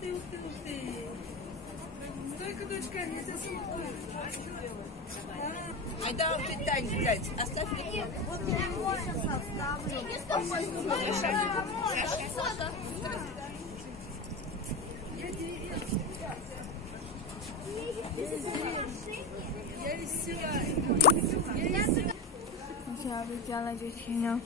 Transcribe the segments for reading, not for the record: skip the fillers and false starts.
ты, ух ты, ух ты. Только, дочка, я тебя сумку. Айда учить танец, блядь. Оставь мне. Вот я его сейчас оставлю. Саша. Я веселая. Я видела дівчину.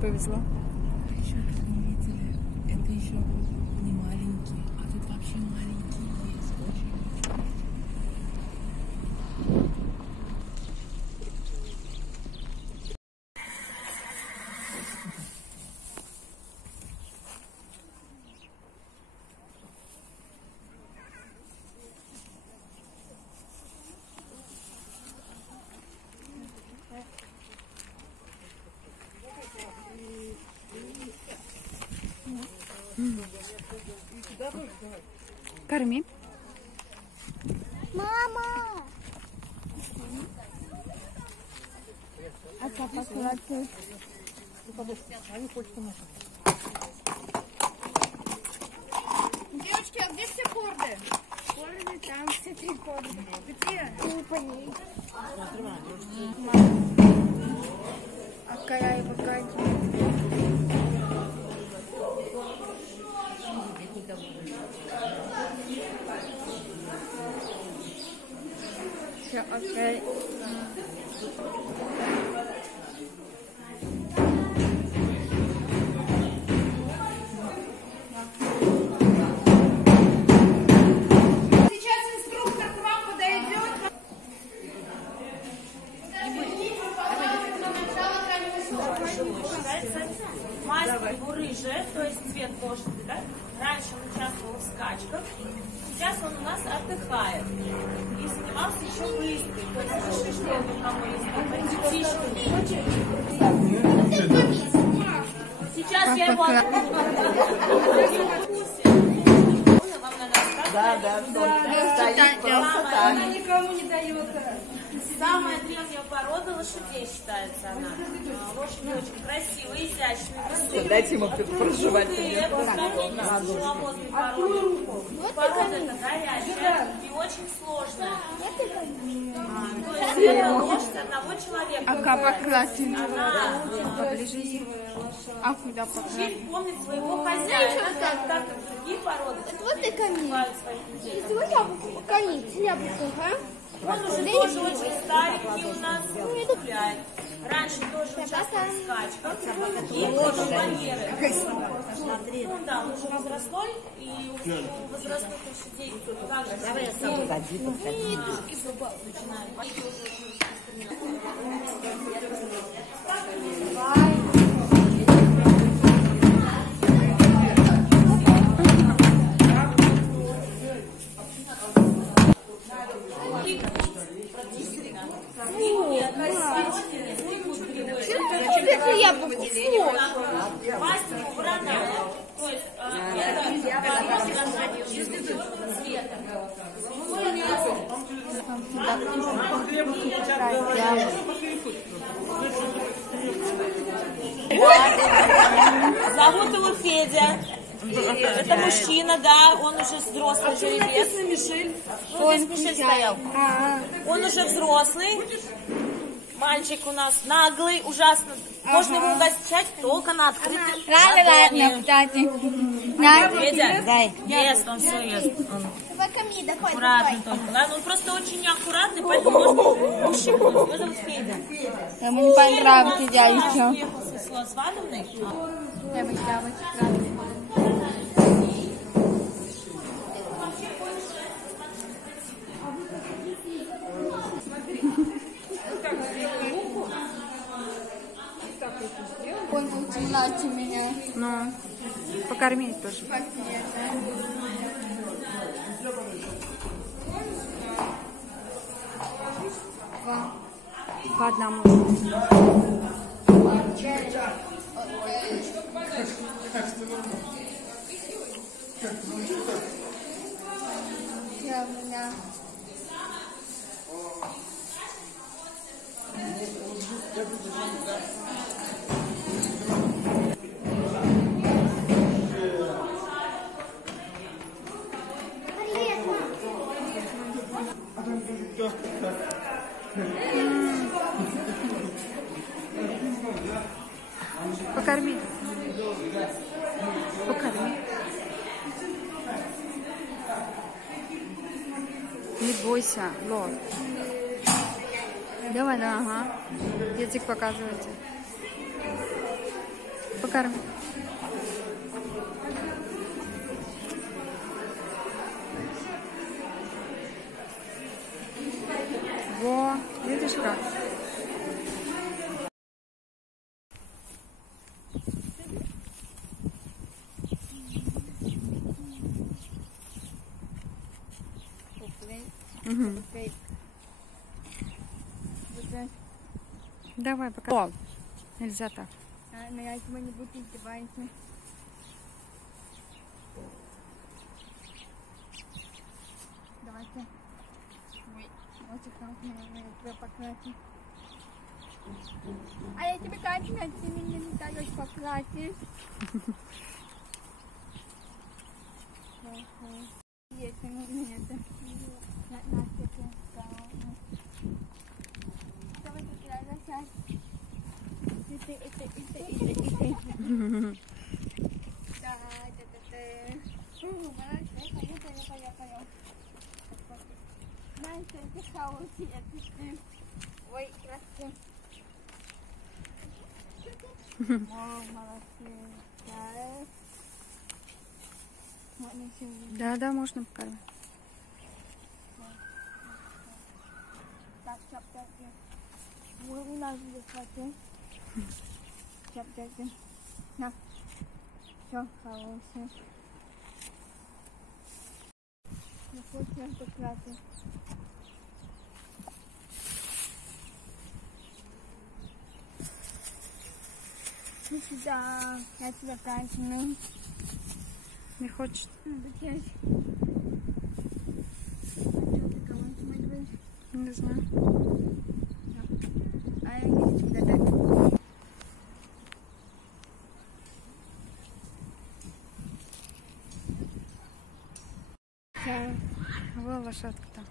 Повезло. Еще как не видели, это еще не маленький, а тут вообще маленький есть, очень. Корми. Мама! А папа платит. Девочки, а где все корды? Корды, там все три корды. Где? Не понял. А какая его все, окей. Сейчас инструктор к вам подойдет. Мастер бурыжи, то есть цвет лошади, да? Раньше он участвовал в скачках, сейчас он у нас отдыхает. И занимался еще выездкой, то есть высшей школы детишек. Сейчас я его Да, стоит просто так. Она никому не дает. Самая древняя порода лошадей считается она. Лошади очень красивые, изящные. Дайте ему проживать. Порода это горячая и очень сложная. То есть это лошадь одного человека. А как покрасить? Она Поближе. А куда покрасить? честь помнит своего хозяина, так как другие породы Вот и камин. называют своих людей. Сегодня яблоко. Камин. Яблоко, а? Он уже тоже очень старенький у нас, гуляет. Раньше тоже участвовал в скачках и тоже манеры. Ну да, он уже возрастной, и у возрастных лошадей также Это яблоко. Пластику врана. То есть это естественного цвета. Зовут его Федя. Это мужчина, да, он уже взрослый жеребец. Ну, здесь Мишель стоял. Он уже взрослый. Мальчик у нас наглый, ужасно. Можно его угощать только на открытом ладони. Федя, дай. Ест, он все ест. Давай ко мне, давай. Аккуратный только. Ладно, он просто очень неаккуратный, поэтому можно ущипнуть. Его зовут Федя. Ему не понравится, дядя. Уехал со свадебной. Он будет младше меня. Ну, покормить тоже. По одному. Я у меня. Покорми. Покорми. Не бойся, Лор. Давай, да, ага. Язык показывайте. Покорми. Во, видишь как? Угу. Давай, пока. О, нельзя так. Но я этого не буду издеваться. Давайте. Ой, вот как меня покрасить. А я тебе как ты меня не даешь покрасить. Есть у меня это. Давай покрасить. Ой, красиво. Да, да, можно покормить. Так, чап-чап. У нас здесь хватит. Чап-чап. На. Все, хорошо. Ну, хоть покрасить. Ну сюда, я тебя качну. Не хочет? Зачем? Не знаю. Да. Вот лошадка-то.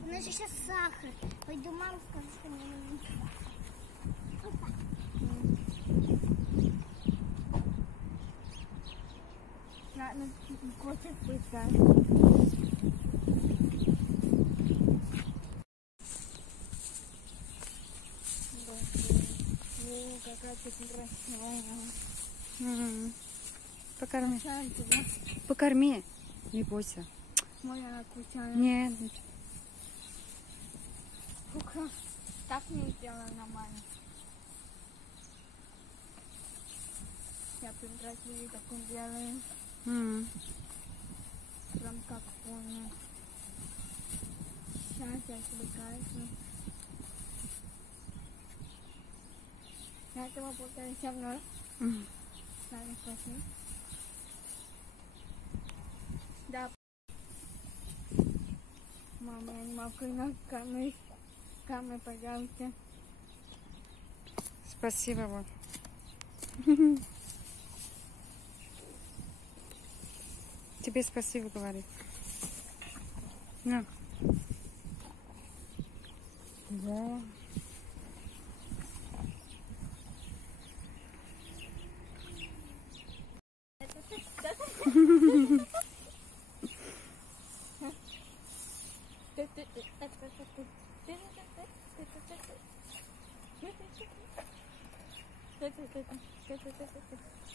У нас сейчас сахар. Пойду маму скажу, что мне нужен сахар. Надо кофе пытать. О, какая ты красивая. Покорми. Чай тебе. Покорми. Не бойся. Моя куча. Нет. Фуха. Так не сделала нормально. Я прям красивый, как он делает. Прям как он. Сейчас я тебе кажу. Я этого покажу со мной. Надо спросить. Да. Мама, я не могу на камеру. Камеру, пожалуйста. Спасибо вам. Тебе спасибо говорит. На. Да.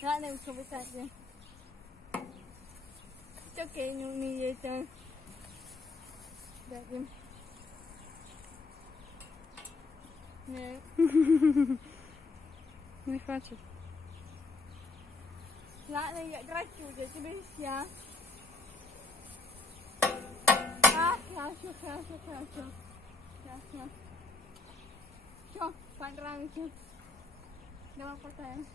Ладно, еще высадим. Окей, не умеете. Дадим. Нет. Не хочет. Ладно, я крачу, я тебе сейчас. Хорошо. Хорошо. Все, понравится. Давай потаем.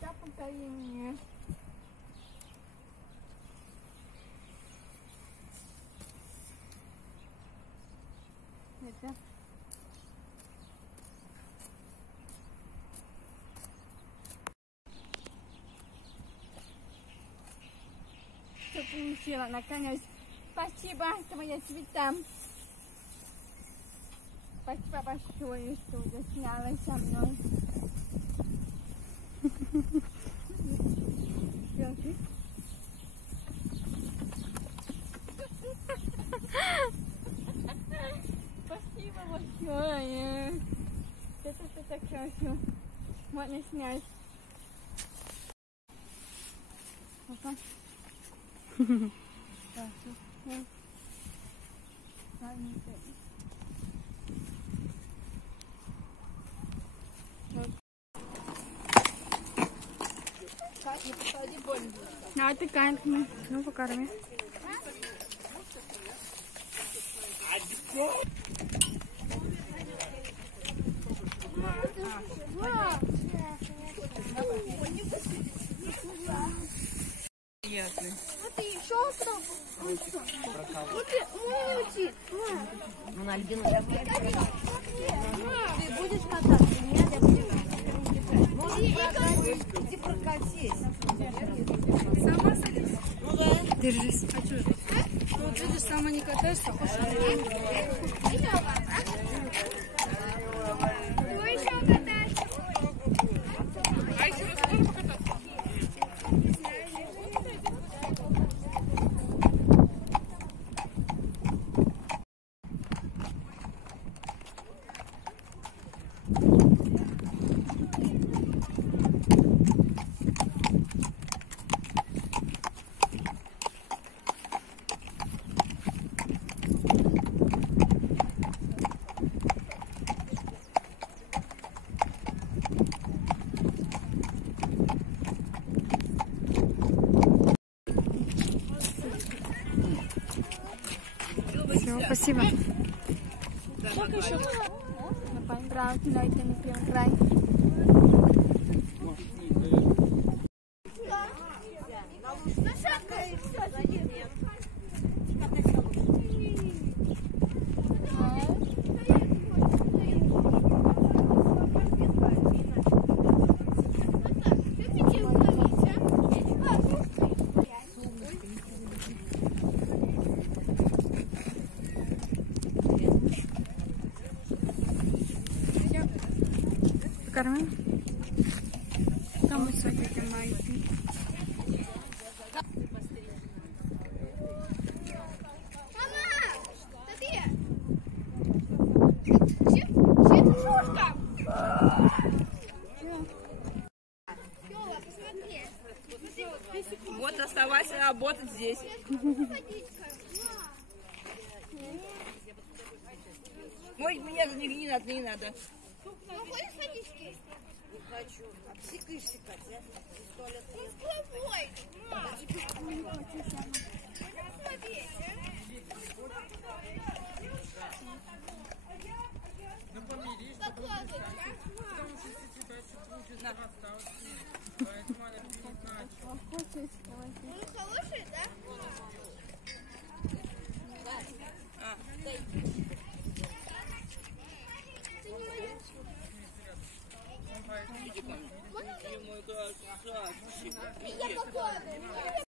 Да, покажи мне. Это. Все получила, наконец. Спасибо, твоя цвета. Спасибо большое, что уже сняла со мной. Спасибо большое. Это так хорошо. Можно снять. Ага. А ты как? Ну, покорми. Вот и еще что? Вот и мультик. Ну, на Альбину я Ты будешь кататься? Нет, я буду кататься. Иди прокатись. Сама садись. Держись. Ну, вот видишь, сама не катаешься, пошли. Кто еще катается? А еще раз можно покататься? Правда, Leute mit ihrem Rein. Покормим? Там мы сегодня маленький. Вот оставайся работать здесь. Ой, мне не надо, не надо. Хочешь водички? Не хочу. Обсикаешься, Катя. Он с головой. Он хороший, да? Я покладу.